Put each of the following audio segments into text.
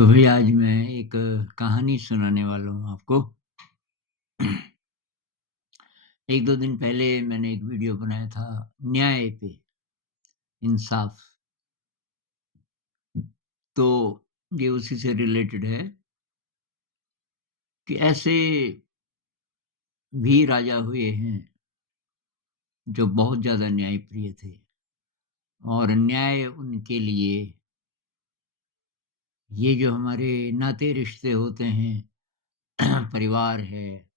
तो भई आज मैं एक कहानी सुनाने वाला हूँ आपको। 1-2 दिन पहले मैंने एक वीडियो बनाया था न्याय पे, इंसाफ। तो ये उसी से रिलेटेड है कि ऐसे भी राजा हुए हैं जो बहुत ज़्यादा न्यायप्रिय थे और न्याय उनके लिए ये जो हमारे नाते रिश्ते होते हैं, परिवार है,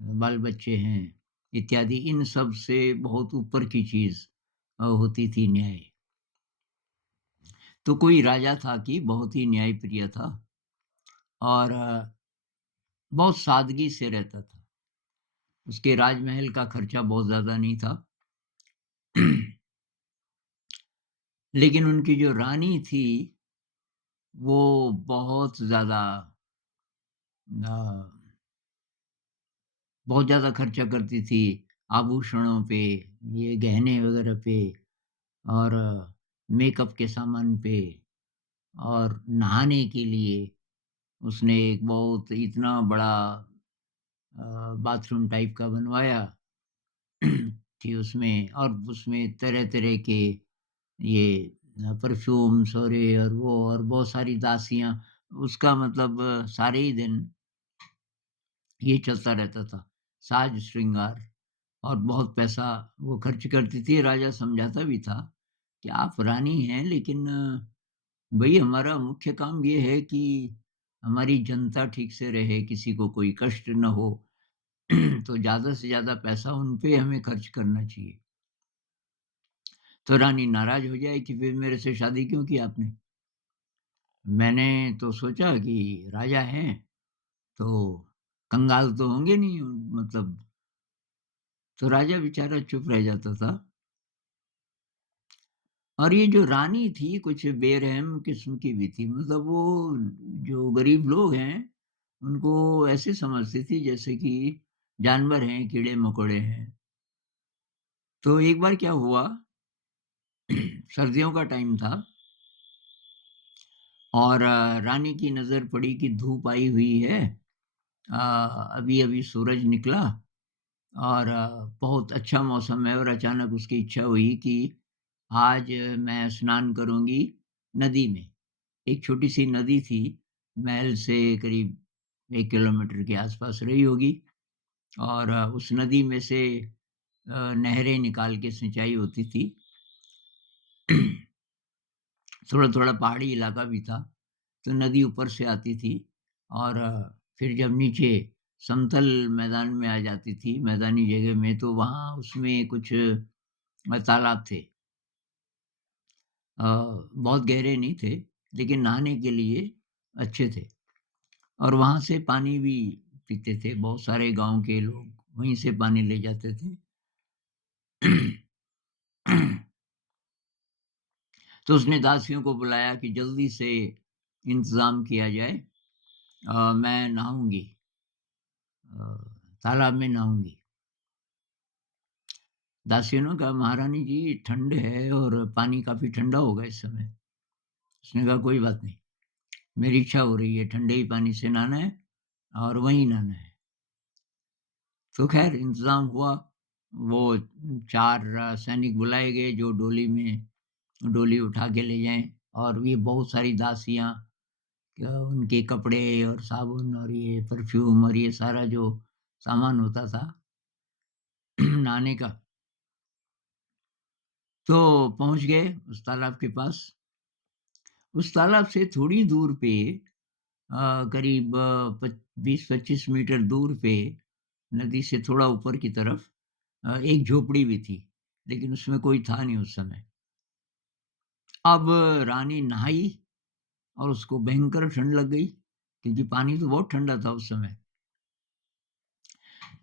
बाल-बच्चे हैं, इत्यादि इन सब से बहुत ऊपर की चीज़ होती थी न्याय। तो कोई राजा था कि बहुत ही न्यायप्रिय था और बहुत सादगी से रहता था। उसके राजमहल का खर्चा बहुत ज़्यादा नहीं था। लेकिन उनकी जो रानी थी, वो बहुत ज़्यादा अ, बहुत ज़्यादा खर्चा करती थी आभूषणों पे, ये गहने वग़ैरह पे और मेकअप के सामान पे और नहाने के लिए उसने एक बहुत इतना बड़ा बाथरूम टाइप का बनवाया कि उसमें और उसमें तरह-तरह के ये परफ्यूम्स और ये और वो और बहुत सारी दासियाँ, उसका मतलब सारे ही दिन ये चलता रहता था, साज-श्रृंगार और बहुत पैसा वो खर्च करती थी। राजा समझाता भी था कि आप रानी हैं लेकिन भई हमारा मुख्य काम ये है कि हमारी जनता ठीक से रहे, किसी को कोई कष्ट ना हो। तो ज़्यादा से ज़्यादा पैसा उन पे हमें खर्च करना चाहिए। तो रानी नाराज़ हो जाए कि फिर मेरे से शादी क्यों की आपने? मैंने तो सोचा कि राजा हैं, तो कंगाल तो होंगे नहीं मतलब। तो राजा बेचारा चुप रह जाता था और ये जो रानी थी कुछ बेरहम किस्म की भी थी। मतलब वो जो गरीब लोग हैं, उनको ऐसे समझती थी जैसे कि जानवर हैं, कीड़े-मकोड़े हैं। तो एक बार क्या हुआ, सर्दियों का टाइम था और रानी की नज़र पड़ी कि धूप आई हुई है। अभी-अभी सूरज निकला और बहुत अच्छा मौसम है और अचानक उसकी इच्छा हुई कि आज मैं स्नान करूँगी नदी में। एक छोटी-सी नदी थी, महल से करीब 1 किलोमीटर के आसपास रही होगी और उस नदी में से नहरें निकाल के सिंचाई होती थी। थोड़ा-थोड़ा पहाड़ी इलाका भी था, तो नदी ऊपर से आती थी और फिर जब नीचे समतल मैदान में आ जाती थी, मैदानी जगह में, तो वहाँ उसमें कुछ तालाब थे। बहुत गहरे नहीं थे, लेकिन नहाने के लिए अच्छे थे और वहाँ से पानी भी पीते थे, बहुत सारे गाँव के लोग वहीं से पानी ले जाते थे। तो उसने दासियों को बुलाया कि जल्दी से इंतज़ाम किया जाए, मैं नहाऊँगी, अ, तालाब में नहाऊँगी। दासियों ने कहा, "महारानी जी ठंड है और पानी काफ़ी ठंडा होगा इस समय।" उसने कहा, "कोई बात नहीं, मेरी इच्छा हो रही है, ठंडे ही पानी से नहाना है और वहीं नहाना है।" तो ख़ैर इंतज़ाम हुआ, वो 4 सैनिक बुलाए गए जो डोली उठा के ले जाएँ और ये बहुत सारी दासियाँ, उनके कपड़े और साबुन और ये परफ्यूम और ये सारा जो सामान होता था नहाने का, तो पहुँच गए उस तालाब के पास। उस तालाब से थोड़ी दूर पे करीब 20-25 मीटर दूर पे नदी से थोड़ा ऊपर की तरफ एक झोपड़ी भी थी, लेकिन उसमें कोई था नहीं उस समय। अब रानी नहाई और उसको भयंकर ठंड लग गई, क्योंकि पानी तो बहुत ठंडा था उस समय।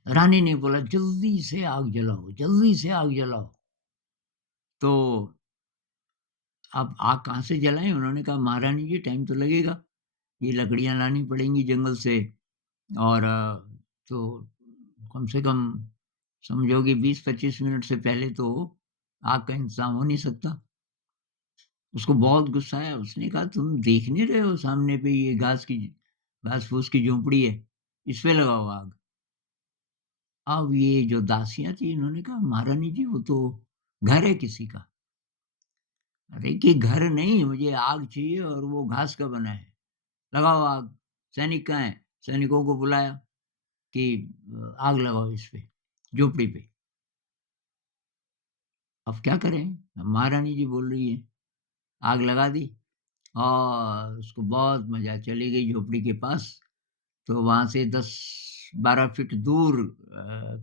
रानी ने बोला, "जल्दी से आग जलाओ, जल्दी से आग जलाओ।" तो अब आग कहाँ से जलाएँ? उन्होंने कहा, "महारानी जी टाइम तो लगेगा, ये लकड़ियाँ लानी पड़ेंगी जंगल से और तो कम से कम समझो कि 20-25 मिनट से पहले तो आग का इंतज़ाम हो नहीं सकता।" उसको बहुत गुस्सा आया, उसने कहा, "तुम देख नहीं रहे हो सामने पे ये घास-फूस की झोंपड़ी है, इस पे लगाओ आग।" अब ये जो दासियाँ थी इन्होंने कहा, "महारानी जी वो तो घर है किसी का।" अरे कि घर नहीं, मुझे आग चाहिए और वो घास का बना है, लगाओ आग। सैनिक कहाँ हैं? सैनिकों को बुलाया कि आग लगाओ इस पे, झोपड़ी पे। अब क्या करें? महारानी जी बोल रही हैं, आग लगा दी और उसको बहुत मज़ा, चली गई झोपड़ी के पास, तो वहाँ से 10-12 फीट दूर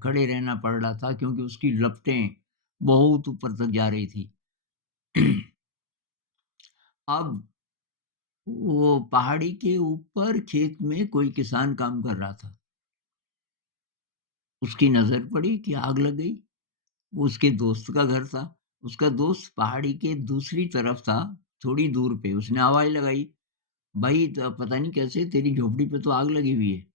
खड़े रहना पड़ रहा था क्योंकि उसकी लपटें बहुत ऊपर तक जा रही थी। अब वो पहाड़ी के ऊपर खेत में कोई किसान काम कर रहा था। उसकी नज़र पड़ी कि आग लग गई। वो उसके दोस्त का घर था। उसका दोस्त पहाड़ी के दूसरी तरफ था, थोड़ी दूर पे। उसने आवाज़ लगाई, "भाई पता नहीं कैसे तेरी झोपड़ी पे तो आग लगी हुई है।"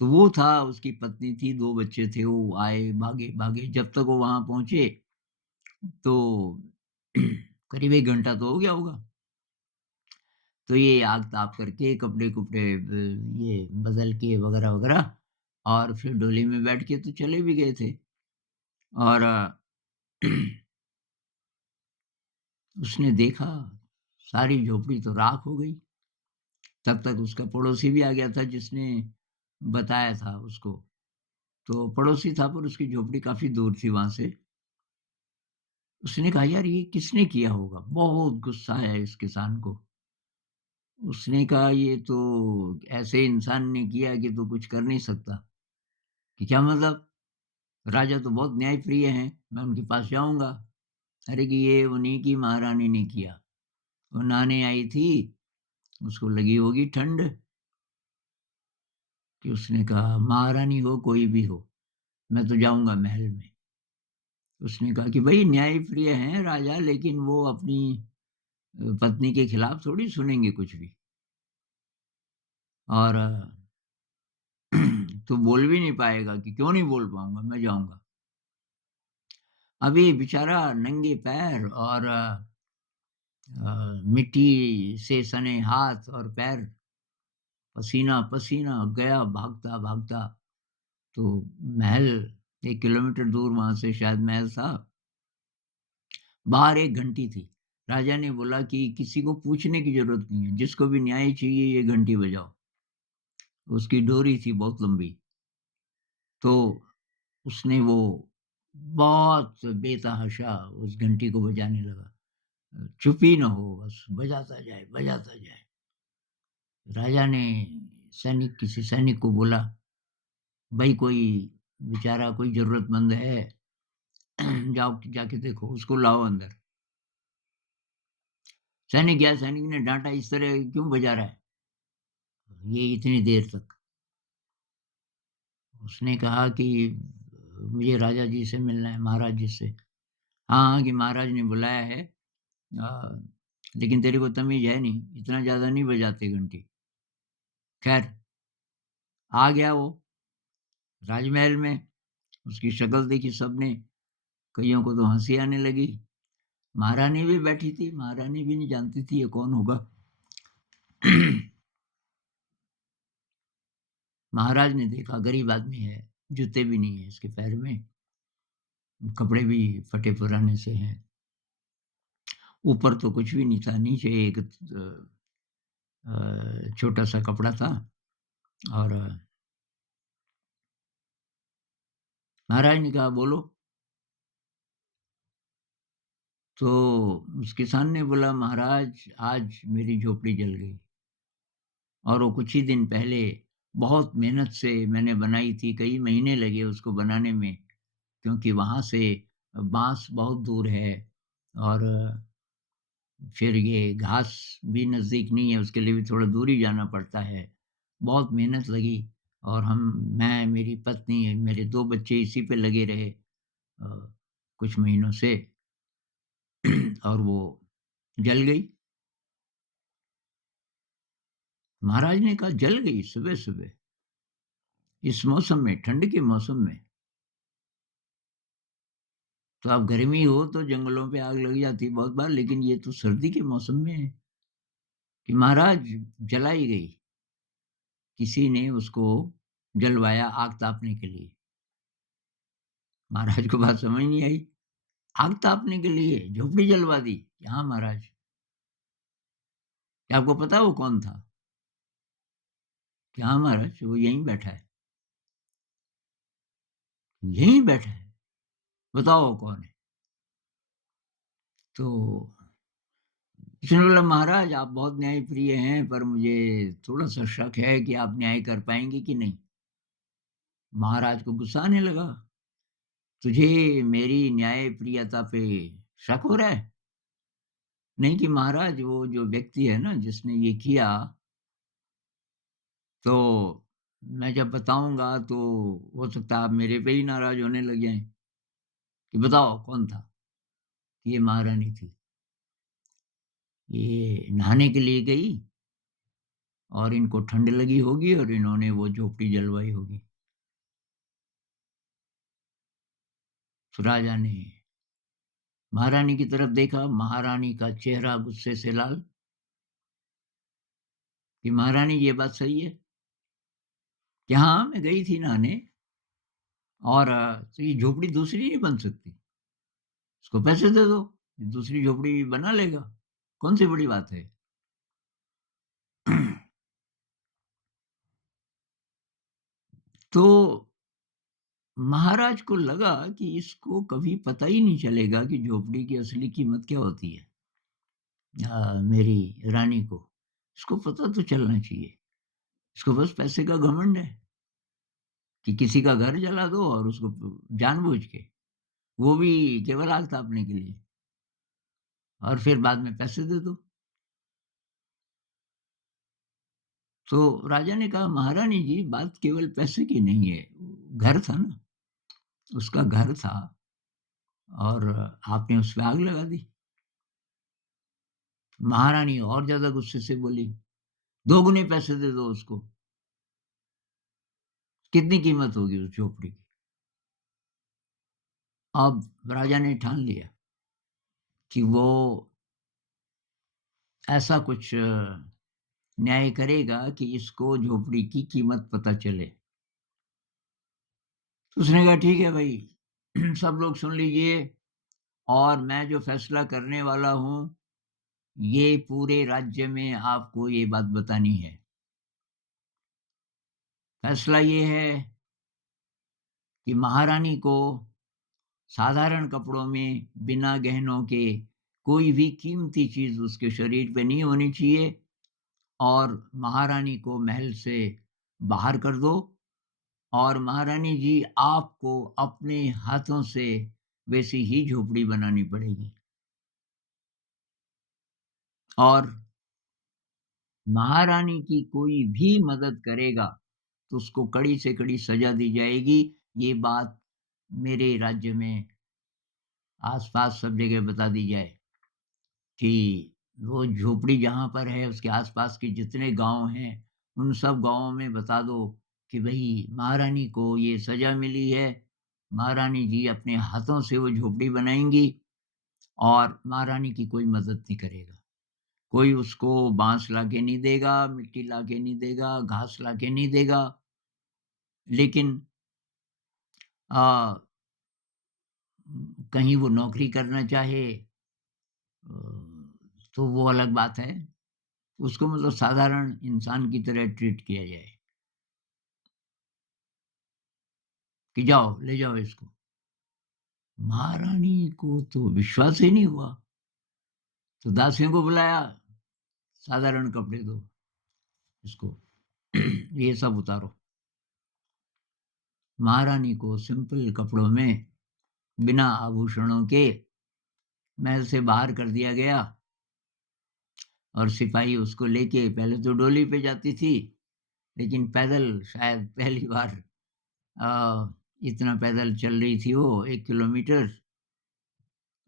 तो वो था, उसकी पत्नी थी, 2 बच्चे थे, वो आए, भागे-भागे जब तक वो वहाँ पहुँचे तो करीब 1 घंटा तो हो गया होगा। तो ये आग-ताप करके कपड़े-कुपड़े ये बदल के वगैरह-वगैरह और फिर डोली में बैठ के तो चले भी गए थे और उसने देखा सारी झोपड़ी तो राख हो गई। तब तक उसका पड़ोसी भी आ गया था जिसने बताया था उसको। तो पड़ोसी था पर उसकी झोपड़ी काफ़ी दूर थी वहाँ से। उसने कहा, "यार ये किसने किया होगा?" बहुत गुस्सा आया इस किसान को। उसने कहा, "ये तो ऐसे इंसान ने किया कि तू कुछ कर नहीं सकता।" कि क्या मतलब? राजा तो बहुत न्यायप्रिय हैं, मैं उनके पास जाऊँगा। अरे कि ये उन्हीं की महारानी ने किया। वो नहाने आई थी, उसको लगी होगी ठंड कि उसने कहा, "महारानी हो कोई भी हो, मैं तो जाऊँगा महल में।" उसने कहा कि भई न्यायप्रिय हैं राजा लेकिन वो अपनी पत्नी के खिलाफ थोड़ी सुनेंगे कुछ भी और तू बोल भी नहीं पाएगा कि क्यों नहीं बोल पाऊँगा, मैं जाऊँगा। अभी बेचारा नंगे पैर और मिट्टी से सने हाथ और पैर, पसीना-पसीना गया भागता-भागता तो महल 1 किलोमीटर दूर वहाँ से शायद महल था। बाहर एक घंटी थी। राजा ने बोला कि किसी को पूछने की ज़रूरत नहीं है, जिसको भी न्याय चाहिए ये घंटी बजाओ। उसकी डोरी थी बहुत लंबी। तो उसने वो बहुत बेतहाशा उस घंटी को बजाने लगा। चुप ही ना हो बस बजाता जाए, बजाता जाए। राजा ने किसी सैनिक को बोला, "भई कोई बेचारा कोई ज़रूरतमंद है, जाओ जाके देखो, उसको लाओ अंदर।" सैनिक गया, सैनिक ने डाँटा, "इस तरह क्यों बजा रहा है, ये इतनी देर तक?" उसने कहा कि मुझे राजा जी से मिलना है, महाराज जी से। हाँ, हाँ, कि महाराज ने बुलाया है अ, लेकिन तेरे को तमीज़ है नहीं, इतना ज़्यादा नहीं बजाते घंटी। ख़ैर, आ गया वो राजमहल में, उसकी शक्ल देखी सबने, कइयों को तो हँसी आने लगी। महारानी भी बैठी थी, महारानी भी नहीं जानती थी ये कौन होगा। महाराज ने देखा गरीब आदमी है, जूते भी नहीं है इसके पैर में, कपड़े भी फटे-पुराने से हैं। ऊपर तो कुछ भी नहीं था, नीचे एक छोटा-सा कपड़ा था और महाराज ने कहा, "बोलो।" तो उस किसान ने बोला, "महाराज आज मेरी झोपड़ी जल गई और वो कुछ ही दिन पहले बहुत मेहनत से मैंने बनाई थी, कई महीने लगे उसको बनाने में क्योंकि वहाँ से बाँस बहुत दूर है और फिर ये घास भी नज़दीक नहीं है, उसके लिए भी थोड़ा दूर ही जाना पड़ता है। बहुत मेहनत लगी और मैं, मेरी पत्नी, मेरे 2 बच्चे इसी पे लगे रहे कुछ महीनों से और वो जल गई। महाराज ने कहा, "जल गई सुबह-सुबह? इस मौसम में, ठंड के मौसम में?" तो अब गर्मी हो तो जंगलों पे आग लग जाती है बहुत बार, लेकिन ये तो सर्दी के मौसम में है कि महाराज जलाई गई। किसी ने उसको जलवाया आग तापने के लिए। महाराज को बात समझ नहीं आई। आग तापने के लिए झोपड़ी जलवा दी? कि हाँ महाराज। क्या आपको पता है वो कौन था? कि हाँ महाराज, वो यहीं बैठा है। यहीं बैठा है? बताओ वो कौन है? तो उसने बोला, महाराज आप बहुत न्यायप्रिय हैं, पर मुझे थोड़ा-सा शक है कि आप न्याय कर पाएँगे कि नहीं। महाराज को गुस्सा आने लगा। तुझे मेरी न्यायप्रियता पे शक हो रहा है? नहीं कि महाराज, वो जो व्यक्ति है ना जिसने ये किया, तो मैं जब बताऊँगा तो हो सकता है आप मेरे पे ही नाराज़ होने लग जाएँ कि बताओ कौन था? ये महारानी थी। ये नहाने के लिए गई और इनको ठंड लगी होगी और इन्होंने वो झोपड़ी जलवाई होगी। तो राजा ने महारानी की तरफ देखा, महारानी का चेहरा गुस्से से लाल। कि महारानी ये बात सही है? कि हाँ, मैं गई थी नहाने और तो ये झोपड़ी दूसरी नहीं बन सकती? इसको पैसे दे दो, दूसरी झोपड़ी बना लेगा। कौन-सी बड़ी बात है? तो महाराज को लगा कि इसको कभी पता ही नहीं चलेगा कि झोपड़ी की असली कीमत क्या होती है। मेरी रानी को, इसको पता तो चलना चाहिए। इसको बस पैसे का घमंड है कि किसी का घर जला दो और उसको जानबूझ के, वो भी केवल आग तापने के लिए, और फिर बाद में पैसे दे दो। तो राजा ने कहा, महारानी जी बात केवल पैसे की नहीं है। घर था ना, उसका घर था और आपने उस पे आग लगा दी। महारानी और ज़्यादा गुस्से से बोली, दोगुने पैसे दे दो उसको। कितनी कीमत होगी उस झोपड़ी की? अब राजा ने ठान लिया कि वो ऐसा कुछ न्याय करेगा कि इसको झोपड़ी की कीमत पता चले। तो उसने कहा, ठीक है भाई, सब लोग सुन लीजिए और मैं जो फैसला करने वाला हूँ, ये पूरे राज्य में आपको ये बात बतानी है। फैसला ये है कि महारानी को साधारण कपड़ों में, बिना गहनों के, कोई भी कीमती चीज़ उसके शरीर पे नहीं होनी चाहिए और महारानी को महल से बाहर कर दो और महारानी जी आपको अपने हाथों से वैसी ही झोपड़ी बनानी पड़ेगी। और महारानी की कोई भी मदद करेगा, तो उसको कड़ी से कड़ी सज़ा दी जाएगी। ये बात मेरे राज्य में आस-पास सब जगह बता दी जाए कि वो झोपड़ी जहाँ पर है, उसके आस-पास के जितने गाँव हैं, उन सब गाँवों में बता दो कि भई महारानी को ये सज़ा मिली है। महारानी जी अपने हाथों से वो झोपड़ी बनाएँगी और महारानी की कोई मदद नहीं करेगा। कोई उसको बाँस लाके नहीं देगा, मिट्टी लाके नहीं देगा, घास लाके नहीं देगा। लेकिन अ, कहीं वो नौकरी करना चाहे अ, तो वो अलग बात है। उसको मतलब साधारण इंसान की तरह ट्रीट किया जाए कि जाओ, ले जाओ इसको। महारानी को तो विश्वास ही नहीं हुआ, तो दासियों को बुलाया, साधारण कपड़े दो इसको, ये सब उतारो। महारानी को सिंपल कपड़ों में, बिना आभूषणों के महल से बाहर कर दिया गया और सिपाही उसको लेके पहले तो डोली पे जाती थी, लेकिन पैदल शायद पहली बार इतना पैदल चल रही थी वो 1 किलोमीटर,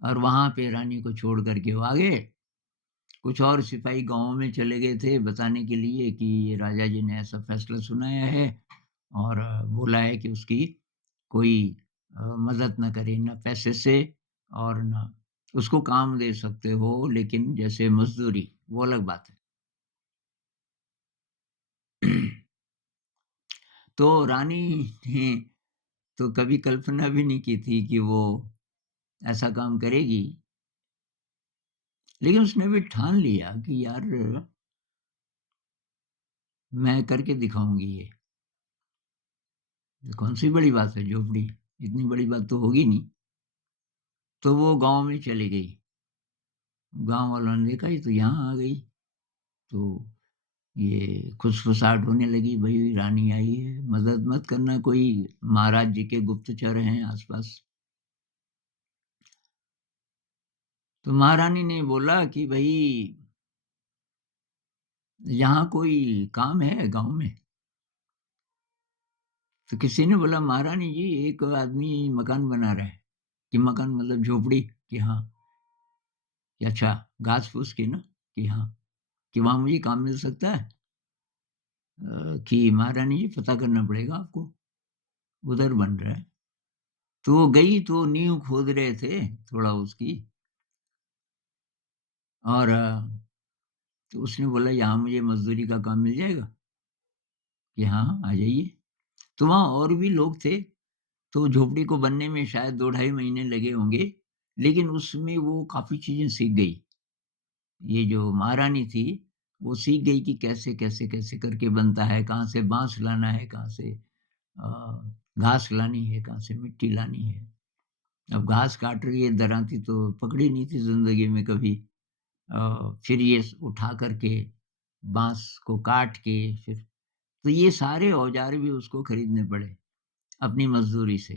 और वहाँ पे रानी को छोड़ कर के वो आ गए। कुछ और सिपाही गाँव में चले गए थे बताने के लिए कि ये राजा जी ने ऐसा फैसला सुनाया है और बोला है कि उसकी कोई मदद ना करे, ना पैसे से और ना उसको काम दे सकते हो, लेकिन जैसे मज़दूरी, वो अलग बात है। तो रानी ने तो कभी कल्पना भी नहीं की थी कि वो ऐसा काम करेगी, लेकिन उसने भी ठान लिया कि यार मैं करके दिखाऊँगी ये। कौन-सी बड़ी बात है झोपड़ी, इतनी बड़ी बात तो होगी नहीं। तो वो गाँव में चली गई। गाँव वालों ने देखा ये तो यहाँ आ गई, तो ये खुसफुसाहट होने लगी, भई रानी आई है, मदद मत करना, कोई महाराज जी के गुप्तचर हैं आस-पास। तो महारानी ने बोला कि भई यहाँ कोई काम है गाँव में? तो किसी ने बोला महारानी जी एक आदमी मकान बना रहा है। कि मकान मतलब झोपड़ी? कि हाँ। कि अच्छा, घास-फूस की ना? कि हाँ। कि वहाँ मुझे काम मिल सकता है? कि महारानी जी पता करना पड़ेगा आपको, उधर बन रहा है। तो वो गई तो नींव खोद रहे थे थोड़ा उसकी, और तो उसने बोला यहाँ मुझे मज़दूरी का काम मिल जाएगा? कि हाँ, आ जाइए। तो वहाँ और भी लोग थे, तो झोपड़ी को बनने में शायद 2 ढाई महीने लगे होंगे, लेकिन उसमें वो काफ़ी चीज़ें सीख गई। ये जो महारानी थी, वो सीख गई कि कैसे करके बनता है, कहाँ से बाँस लाना है, कहाँ से घास लानी है, कहाँ से मिट्टी लानी है। अब घास काट रही है, दरांती तो पकड़ी नहीं थी ज़िंदगी में कभी। फिर ये उठा कर के बाँस को काट के फिर, तो ये सारे औज़ार भी उसको खरीदने पड़े, अपनी मज़दूरी से।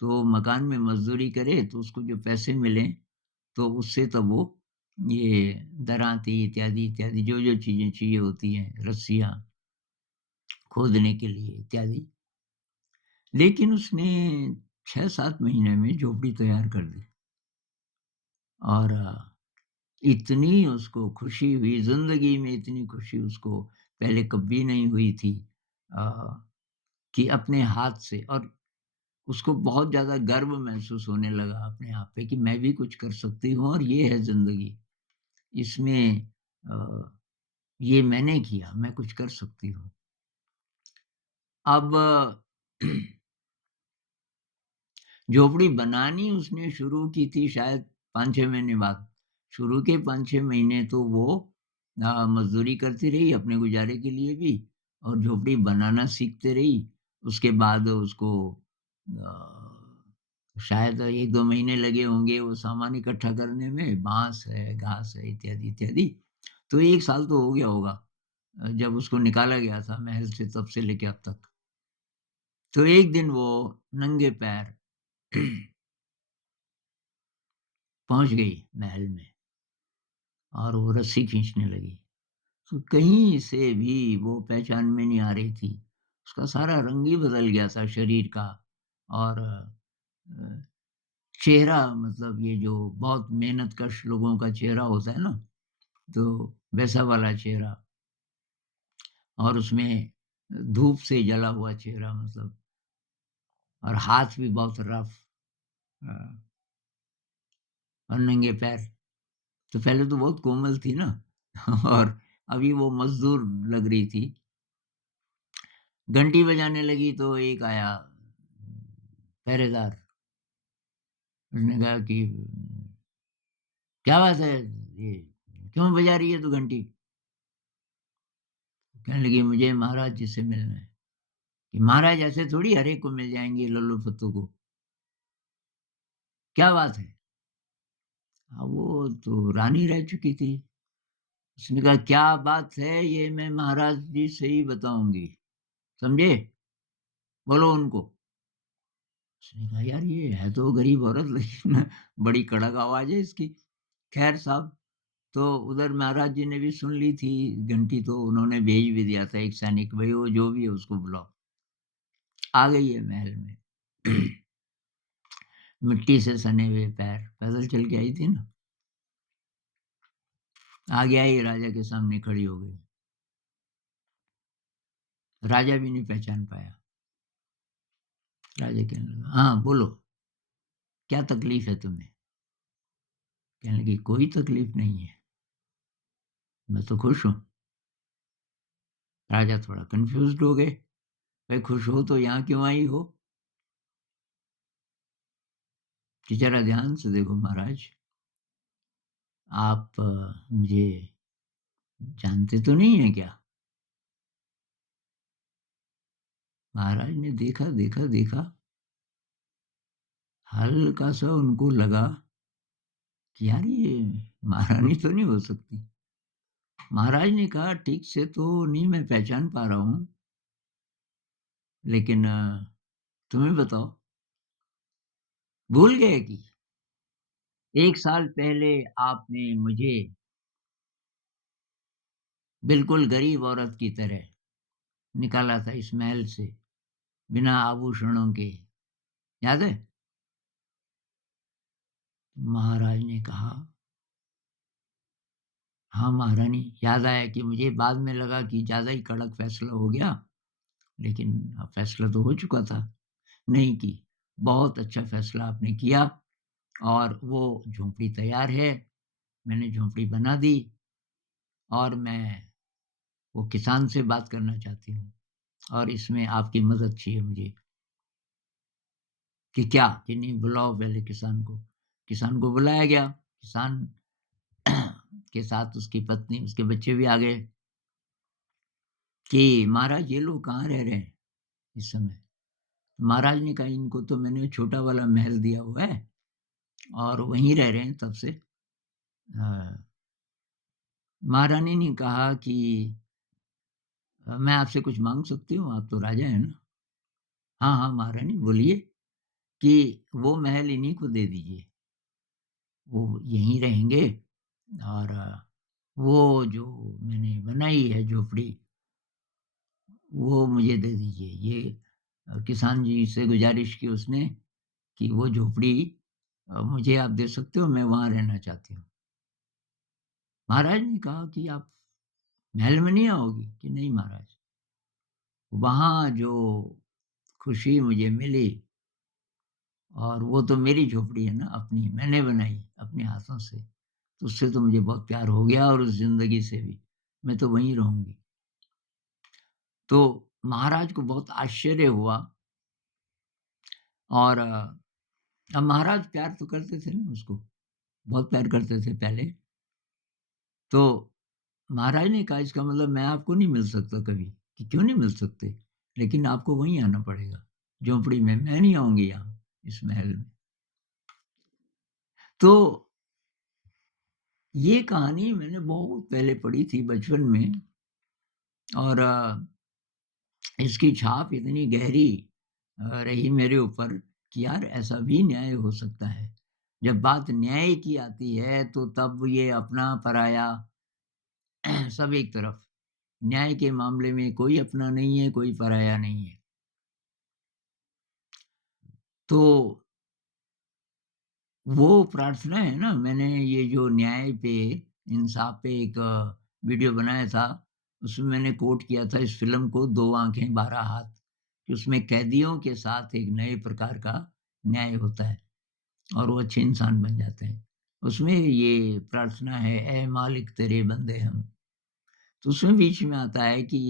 तो मकान में मज़दूरी करे तो उसको जो पैसे मिलें, तो उससे तब वो ये दरांती इत्यादि जो-जो चीज़ें चाहिए होती हैं, रस्सियाँ खोदने के लिए इत्यादि। लेकिन उसने 6-7 महीने में झोपड़ी तैयार कर दी, और इतनी उसको खुशी हुई, ज़िंदगी में इतनी खुशी उसको पहले कभी नहीं हुई थी, अ, कि अपने हाथ से, और उसको बहुत ज़्यादा गर्व महसूस होने लगा अपने आप पे कि मैं भी कुछ कर सकती हूँ और ये है ज़िंदगी। इसमें ये मैंने किया, मैं कुछ कर सकती हूँ। अब झोपड़ी बनानी उसने शुरू की थी शायद 5-6 महीने बाद। शुरू के 5-6 महीने तो वो मज़दूरी करती रही अपने गुज़ारे के लिए भी, और झोपड़ी बनाना सीखते रही। उसके बाद उसको शायद 1-2 महीने लगे होंगे वो सामान इकट्ठा करने में, बाँस है, घास है, इत्यादि। तो 1 साल तो हो गया होगा जब उसको निकाला गया था महल से, तब से लेके अब तक। तो एक दिन वो नंगे पैर पहुँच गई महल में, और वो रस्सी खींचने लगी। तो कहीं से भी वो पहचान में नहीं आ रही थी। उसका सारा रंग ही बदल गया था शरीर का, और चेहरा, मतलब ये जो बहुत मेहनतकश लोगों का चेहरा होता है ना, तो वैसा वाला चेहरा, और उसमें धूप से जला हुआ चेहरा, मतलब, और हाथ भी बहुत रफ, अ, और नंगे पैर। तो पहले तो बहुत कोमल थी ना, और अभी वो मज़दूर लग रही थी। घंटी बजाने लगी तो एक आया पहरेदार। उसने कहा कि क्या बात है ये, क्यों बजा रही है तू घंटी? कहने लगी मुझे महाराज जी से मिलना है। कि महाराज ऐसे थोड़ी हर एक को मिल जाएँगे लल्लू-फत्तू को, क्या बात है? वो तो रानी रह चुकी थी। उसने कहा क्या बात है ये मैं महाराज जी से ही बताऊँगी, समझे? बोलो उनको। उसने कहा यार ये है तो गरीब औरत, लेकिन बड़ी कड़क आवाज़ है इसकी। खैर साहब, तो उधर महाराज जी ने भी सुन ली थी घंटी, तो उन्होंने भेज भी दिया था एक सैनिक, भई वो जो भी है उसको बुलाओ। आ गई है महल में। मिट्टी से सने हुए पैर, पैदल चल के आई थी ना, आगे आई राजा के सामने खड़ी हो गई। राजा भी नहीं पहचान पाया। राजा कहने लगा, "हाँ, बोलो, क्या तकलीफ़ है तुम्हें?" कहने लगी, "कोई तकलीफ नहीं है, मैं तो खुश हूँ।" राजा थोड़ा कन्फ्यूज़्ड हो गए, भाई खुश हो तो यहाँ क्यों आई हो? कि ज़रा ध्यान से देखो महाराज, आप मुझे जानते तो नहीं हैं क्या? महाराज ने देखा, देखा, देखा, हल्का-सा उनको लगा कि यार ये महारानी तो नहीं हो सकती। महाराज ने कहा, "ठीक से तो नहीं मैं पहचान पा रहा हूँ, लेकिन तुम्हें बताओ, भूल गए कि 1 साल पहले आपने मुझे बिल्कुल गरीब औरत की तरह निकाला था इस महल से, बिना आभूषणों के, याद है?" महाराज ने कहा, "हाँ, महारानी।" याद आया कि मुझे बाद में लगा कि ज़्यादा ही कड़क फैसला हो गया, लेकिन फैसला तो हो चुका था। नहीं की, बहुत अच्छा फैसला आपने किया और वो झोंपड़ी तैयार है, मैंने झोंपड़ी बना दी और मैं वो किसान से बात करना चाहती हूँ और इसमें आपकी मदद चाहिए मुझे। कि क्या? कि नहीं बुलाओ पहले किसान को। किसान को बुलाया गया, किसान के साथ उसकी पत्नी, उसके बच्चे भी आ गए कि महाराज ये लोग कहाँ रह रहे हैं इस समय? महाराज ने कहा इनको तो मैंने छोटा वाला महल दिया हुआ है और वहीं रह रहे हैं तब से। अ, महारानी ने कहा कि मैं आपसे कुछ माँग सकती हूँ? आप तो राजा हैं ना? हाँ, हाँ, महारानी बोलिए कि वो महल इन्हीं को दे दीजिए। वो यहीं रहेंगे और वो जो मैंने बनाई है झोपड़ी, वो मुझे दे दीजिए। ये किसान जी से गुज़ारिश की उसने कि वो झोपड़ी मुझे आप दे सकते हो, मैं वहाँ रहना चाहती हूँ। महाराज ने कहा कि आप महल में नहीं आओगी? कि नहीं महाराज, वहाँ जो खुशी मुझे मिली और वो तो मेरी झोपड़ी है ना अपनी, मैंने बनाई अपने हाथों से, तो उससे तो मुझे बहुत प्यार हो गया और उस ज़िंदगी से भी, मैं तो वहीं रहूँगी। तो महाराज को बहुत आश्चर्य हुआ और अब महाराज प्यार तो करते थे ना उसको, बहुत प्यार करते थे पहले। तो महाराज ने कहा इसका मतलब मैं आपको नहीं मिल सकता कभी, कि क्यों नहीं मिल सकते? लेकिन आपको वहीं आना पड़ेगा, झोंपड़ी में, मैं नहीं आऊँगी यहाँ, इस महल में। तो ये कहानी मैंने बहुत पहले पढ़ी थी बचपन में और इसकी छाप इतनी गहरी रही मेरे ऊपर कि यार ऐसा भी न्याय हो सकता है। जब बात न्याय की आती है तो तब ये अपना पराया सब एक तरफ। न्याय के मामले में कोई अपना नहीं है, कोई पराया नहीं है। तो वो प्रार्थना है ना, मैंने ये जो न्याय पे, इंसाफ पे एक वीडियो बनाया था, उसमें मैंने कोट किया था इस फ़िल्म को, 2 आँखें 12 हाथ, कि उसमें कैदियों के साथ एक नए प्रकार का न्याय होता है और वो अच्छे इंसान बन जाते हैं। उसमें ये प्रार्थना है, ऐ मालिक तेरे बंदे हम। तो उसमें बीच में आता है कि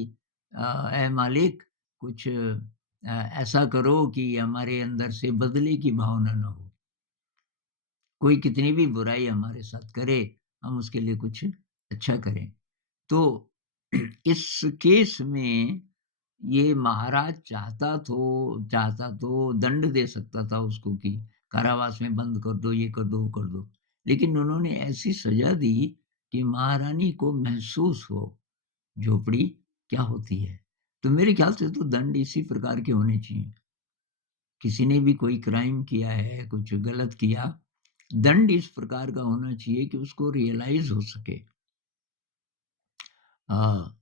ऐ मालिक कुछ ऐसा करो कि हमारे अंदर से बदले की भावना ना हो। कोई कितनी भी बुराई हमारे साथ करे, हम उसके लिए कुछ अच्छा करें। तो इस केस में ये महाराज चाहता तो दंड दे सकता था उसको कि कारावास में बंद कर दो, ये कर दो, वो कर दो। लेकिन उन्होंने ऐसी सज़ा दी कि महारानी को महसूस हो झोपड़ी क्या होती है। तो मेरे ख़्याल से तो दंड इसी प्रकार के होने चाहिए। किसी ने भी कोई क्राइम किया है, कुछ गलत किया, दंड इस प्रकार का होना चाहिए कि उसको रियलाइज़ हो सके अ,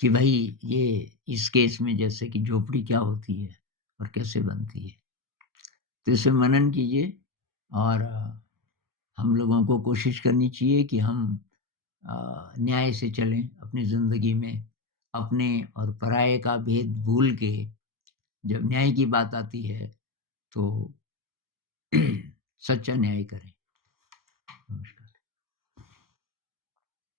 कि भई ये इस केस में जैसे कि झोपड़ी क्या होती है और कैसे बनती है। तो इसे मनन कीजिए और हम लोगों को कोशिश करनी चाहिए कि हम न्याय से चलें अपनी ज़िंदगी में। अपने और पराये का भेद भूल के जब न्याय की बात आती है तो सच्चा न्याय करें। नमस्कार।